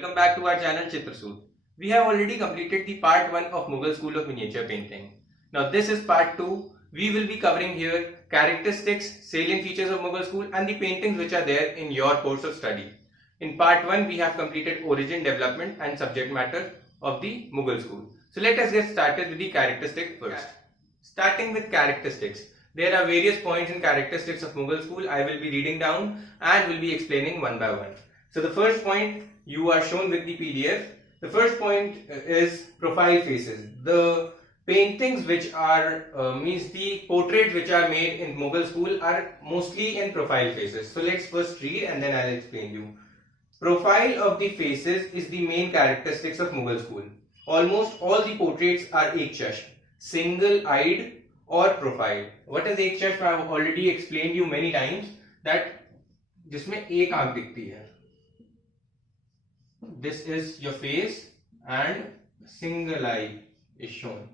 Welcome back to our channel Chitrasood. We have already completed the part 1 of Mughal School of Miniature Painting. Now this is part 2. We will be covering here characteristics, salient features of Mughal School and the paintings which are there in your course of study. In part 1 we have completed origin, development and subject matter of the Mughal School. So let us get started with the characteristics first. Starting with characteristics. There are various points in characteristics of Mughal School. I will be reading down and will be explaining one by one. So the first point you are shown with the PDF. The first point is profile faces. The paintings which are means the portraits which are made in Mughal school are mostly in profile faces. So let's first read and then I'll explain you. Profile of the faces is the main characteristics of Mughal school. Almost all the portraits are ek chashm, single-eyed or profile. What is ek chashm? I have already explained you many times that जिसमें एक आंख दिखती है. This is your face and single eye is shown.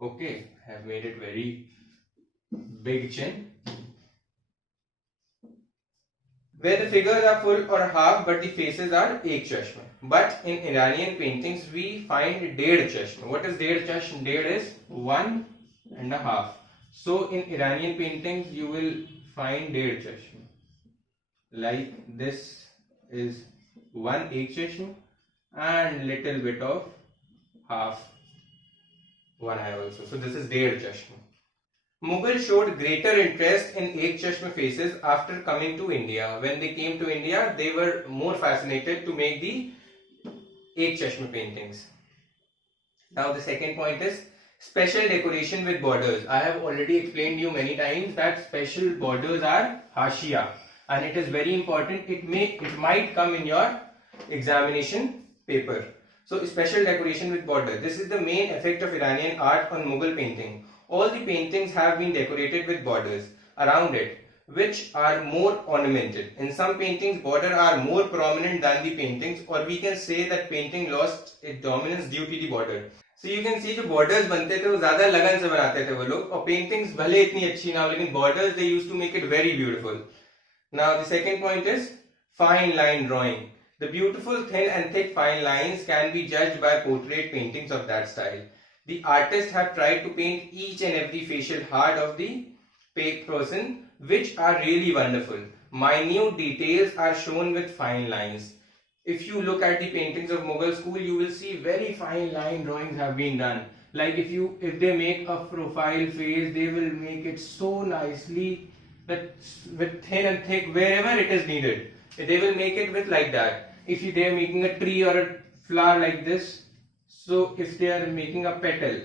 Okay, I have made it very big chin. Where the figures are full or half but the faces are ek chashma. But in Iranian paintings we find ded chashma. What is ded chashma? Ded is 1.5. So in Iranian paintings you will find ded chashma. Like this is one ek chashma and little bit of half one eye also. So this is ded chashma. Mughal showed greater interest in ek chashma faces after coming to India. When they came to India, they were more fascinated to make the ek chashma paintings. Now the second point is special decoration with borders. I have already explained you many times that special borders are hashiya. And it is very important. It might come in your examination paper. So special decoration with border. This is the main effect of Iranian art on Mughal painting. All the paintings have been decorated with borders around it, which are more ornamented. In some paintings, borders are more prominent than the paintings, or we can say that painting lost its dominance due to the border. So you can see जो borders बनते थे वो ज़्यादा लगन से बनाते थे वो लोग, और paintings भले इतनी अच्छी ना हो लेकिन borders they used to make it very beautiful. Now the second point is fine line drawing. The beautiful thin and thick fine lines can be judged by portrait paintings of that style. The artists have tried to paint each and every facial heart of the person, which are really wonderful. Minute details are shown with fine lines. If you look at the paintings of Mughal school, you will see very fine line drawings have been done. Like if they make a profile face, they will make it so nicely that with thin and thick wherever it is needed. They will make it with like that. If they are making a tree or a flower like this, so if they are making a petal,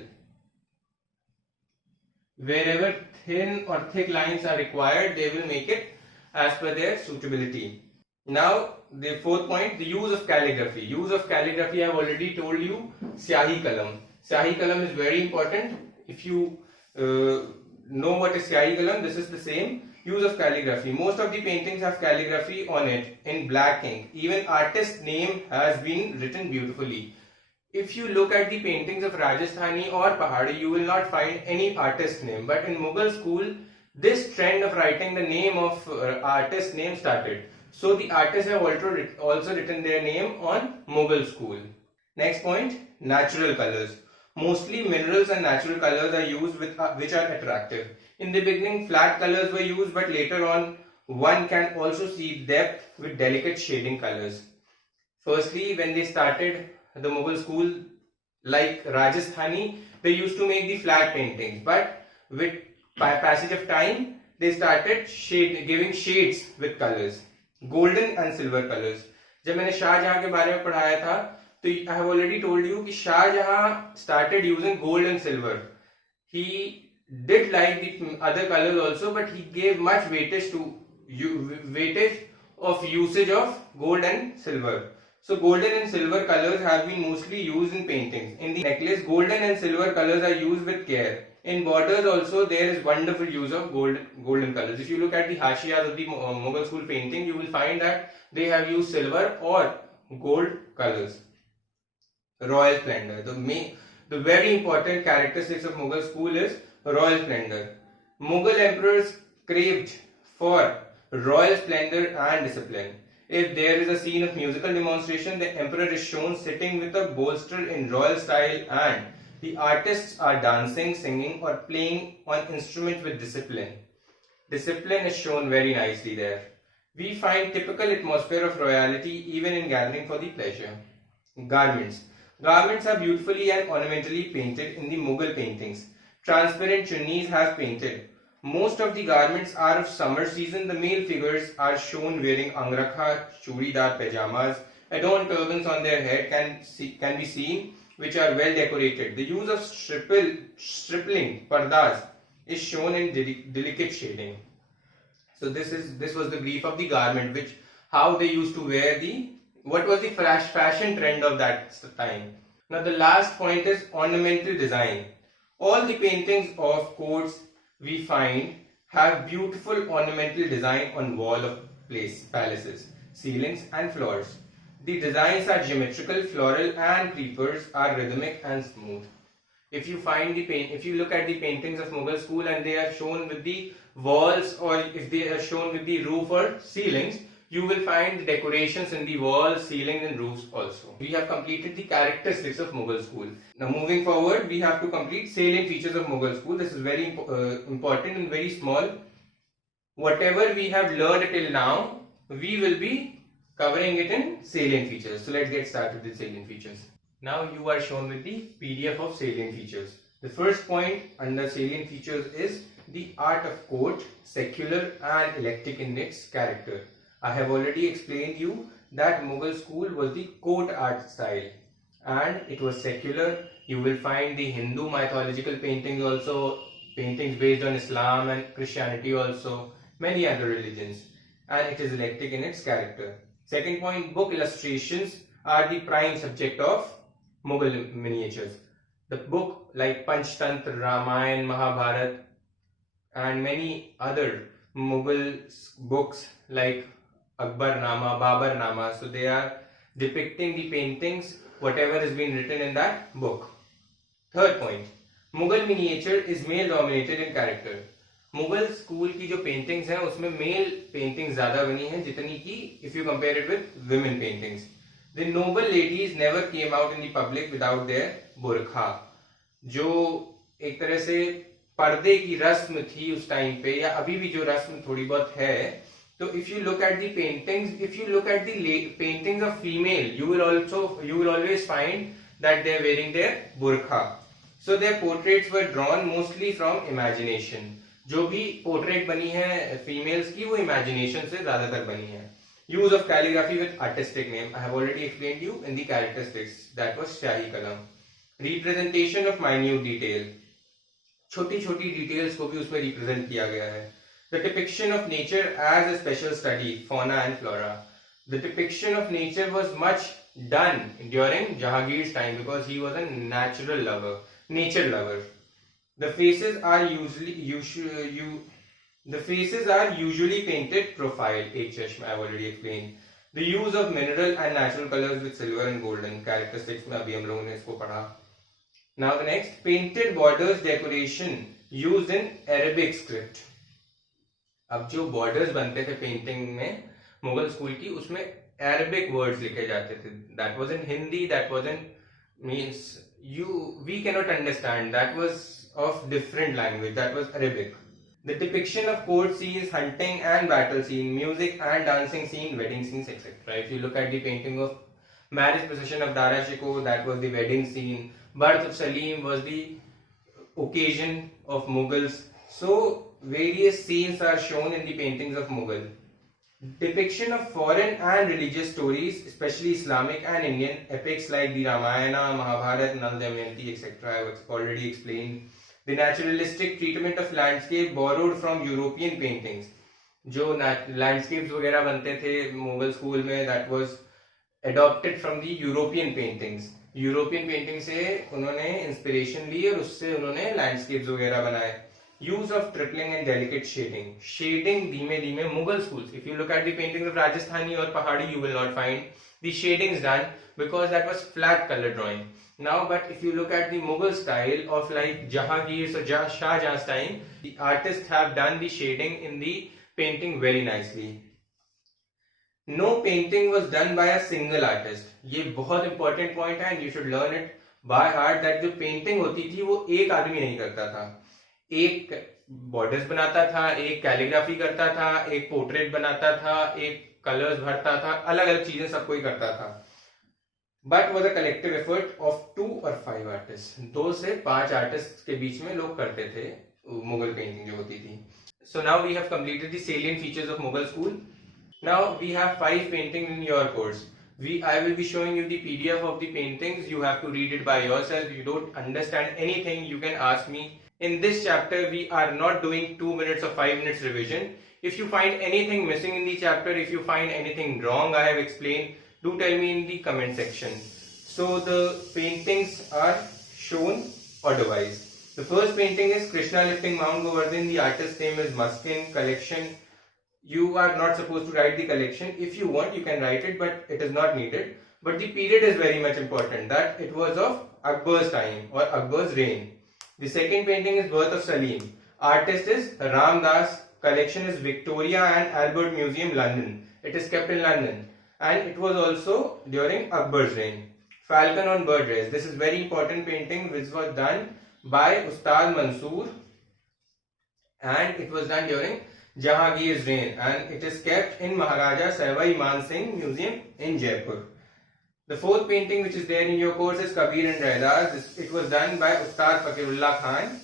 wherever thin or thick lines are required, they will make it as per their suitability. Now the fourth point, the use of calligraphy. Use of calligraphy, I have already told you, Syahi Kalam. Syahi Kalam is very important. If you know what is Syahi Kalam, this is the same. Use of calligraphy. Most of the paintings have calligraphy on it in black ink. Even artist's name has been written beautifully. If you look at the paintings of Rajasthani or Pahadi, you will not find any artist's name. But in Mughal school, this trend of writing the name of artist's name started. So the artists have also written their name on Mughal school. Next point, natural colors. Mostly minerals and natural colors are used which are attractive. In the beginning, flat colors were used, but later on, one can also see depth with delicate shading colors. Firstly, when they started the Mughal school, like Rajasthani, they used to make the flat paintings, but with passage of time, they started giving shades with colors, golden and silver colors. जब मैंने शाहजहां के बारे में पढ़ाया था, तो I have already told you कि Shahjahan started using gold and silver. He did like the other colors also, but he gave much weightage of usage of gold and silver. So golden and silver colors have been mostly used in paintings. In the necklace, golden and silver colors are used with care. In borders also there is wonderful use of golden colors. If you look at the hashiyas of the Mughal school painting, you will find that they have used silver or gold colors. Royal splendor. The very important characteristics of Mughal school is royal splendor. Mughal emperors craved for royal splendor and discipline. If there is a scene of musical demonstration, the emperor is shown sitting with a bolster in royal style, and the artists are dancing, singing, or playing on instruments with discipline. Discipline is shown very nicely there. We find typical atmosphere of royalty even in gathering for the pleasure. Garments. Garments are beautifully and ornamentally painted in the Mughal paintings. Transparent chunnis have painted. Most of the garments are of summer season. The male figures are shown wearing angrakha, churidar pajamas, adorned turbans on their head can be seen, which are well decorated. The use of stripling pardas is shown in delicate shading. So this was the brief of the garment, which how they used to wear the what was the fashion trend of that time. Now the last point is ornamental design. All the paintings of courts we find have beautiful ornamental design on wall of palaces, ceilings and floors. The designs are geometrical, floral and creepers are rhythmic and smooth. If you look at the paintings of Mughal school and they are shown with the walls, or if they are shown with the roof or ceilings, you will find the decorations in the walls, ceilings and roofs also. We have completed the characteristics of Mughal school. Now moving forward, we have to complete salient features of Mughal school. This is very important and very small. Whatever we have learned till now, we will be covering it in salient features. So let's get started with salient features. Now you are shown with the PDF of salient features. The first point under salient features is the art of court, secular and eclectic in its character. I have already explained you that Mughal school was the court art style and it was secular. You will find the Hindu mythological paintings also, paintings based on Islam and Christianity also, many other religions, and it is eclectic in its character. Second point, book illustrations are the prime subject of Mughal miniatures. The book like Panchtantra, Ramayana, Mahabharata and many other Mughal books like Akbarnama, Babarnama, so they are depicting the paintings, whatever has been written in that book. Third point, Mughal miniature is male dominated in character. Mughal school की जो paintings हैं उसमें mail paintings ज्यादा बनी हैं जितनी की if you compare it with women paintings. The noble ladies never came out in the public without their burqa, जो एक तरह से पर्दे की रस्म थी उस टाइम पे, या अभी भी जो रस्म थोड़ी बहुत है. तो if you look at the paintings, if you look at the paintings of female, you will always find that they are wearing their burqa. So their portraits were drawn mostly from imagination. जो भी portrait बनी है females की वो imagination से ज्यादातर बनी है. Use of calligraphy with artistic name. I have already explained you in the characteristics. That was Shahi Kalam. Representation of minute detail. छोटी छोटी डिटेल्स को भी उसमें रिप्रेजेंट किया गया है. The depiction of nature as a special study, fauna and flora. The depiction of nature was much done during Jahangir's time because he was a nature lover. The faces are usually painted profile. Ek chashma I have already explained. The use of mineral and natural colors with silver and golden characteristics में अभी हम लोगों ने इसको पढ़ा. Now the next, painted borders decoration used in Arabic script. अब जो borders बनते थे पेंटिंग में मुगल स्कूल की उसमें Arabic words लिखे जाते थे. That was in Hindi, that was in we cannot understand. That was of different language, that was Arabic. The depiction of court scenes, hunting and battle scene, music and dancing scene, wedding scenes, etc. If you look at the painting of marriage procession of Dara Shikoh, that was the wedding scene. Birth of Salim was the occasion of Mughals. So various scenes are shown in the paintings of Mughal. Depiction of foreign and religious stories, especially Islamic and Indian epics like the Ramayana, Mahabharata, Nal Damayanti, etc. I have already explained. The naturalistic treatment of landscape borrowed from European paintings. जो landscapes वगैरह बनते थे Mughal school में, that was adopted from the European paintings. European painting से उन्होंने inspiration ली और उससे उन्होंने landscapes वगैरह बनाए. Use of tripling and delicate shading. Shading धीमे धीमे Mughal schools. If you look at the paintings of Rajasthani or Pahadi, you will not find the shadings done because that was flat color drawing. Now, but if you look at the Mughal style of like Jahangir's or Shah Jahan's time, the artists have done the shading in the painting very nicely. No painting was done by a single artist. ये बहुत important point है, and you should learn it by heart, that जो painting होती थी वो एक आदमी नहीं करता था. एक बॉर्डर्स बनाता था, एक कैलीग्राफी करता था, एक पोर्ट्रेट बनाता था, एक कलर्स भरता था, अलग अलग चीजें सब कोई करता था. But was a collective effort of 2 or 5 artist. 2 से 5 आर्टिस्ट के बीच में लोग करते थे मुगल पेंटिंग जो होती थी. So now we have completed the salient features of Mughal school. Now we have 5 paintings in your course. I will be showing you the PDF of the paintings. You have to read it by yourself. If you don't understand anything, you can ask me. In this chapter, we are not doing 2 minutes or 5 minutes revision. If you find anything missing in the chapter, if you find anything wrong I have explained, do tell me in the comment section. So the paintings are shown order-wise. The first painting is Krishna lifting Mount Govardhan. The artist's name is Muskin. Collection. You are not supposed to write the collection. If you want, you can write it, but it is not needed. But the period is very much important, that it was of Akbar's time or Akbar's reign. The second painting is Birth of Salim. Artist is Ram Das. Collection is Victoria and Albert Museum, London. It is kept in London. And it was also during Akbar's reign. Falcon on Bird Race. This is very important painting which was done by Ustad Mansoor. And it was done during Jahangir's reign, and it is kept in Maharaja Saiwai Man Singh Museum in Jaipur. The fourth painting which is there in your course is Kabir and Raidas. It was done by Ustad Fakirullah Khan,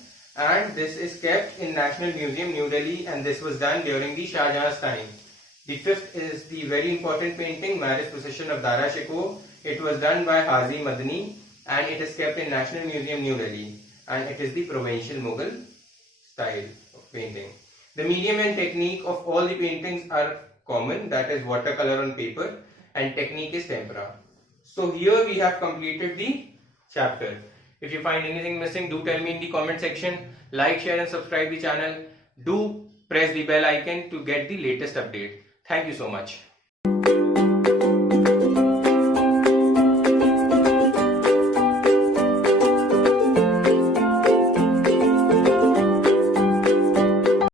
and this is kept in National Museum, New Delhi, and this was done during the Shah Jahan's time. The fifth is the very important painting, Marriage Procession of Dara Shikoh. It was done by Hazi Madni, and it is kept in National Museum, New Delhi, and it is the provincial Mughal style of painting. The medium and technique of all the paintings are common, that is watercolor on paper, and technique is tempera. So here we have completed the chapter. If you find anything missing, do tell me in the comment section. Like, share and subscribe the channel. Do press the bell icon to get the latest update. Thank you so much.